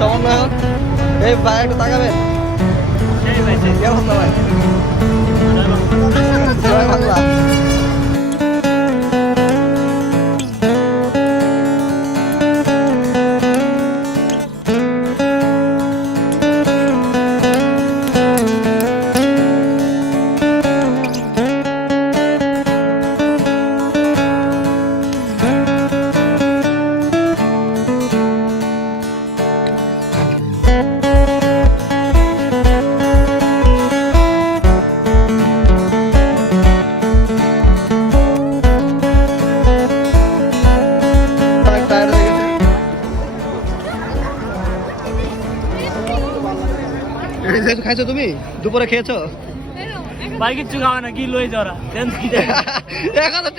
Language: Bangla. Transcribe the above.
সমন্বয়ক। এই ভাই একটু তাকাবেন, কেমন না ভাই? জয় বাংলা। অনেক tired হয়ে গেছে। এই যে খাইছো তুমি? দুপুরে খেয়েছো? ভাই কিচ্ছু খাওয়া না, কি লই যাওয়া এখন তো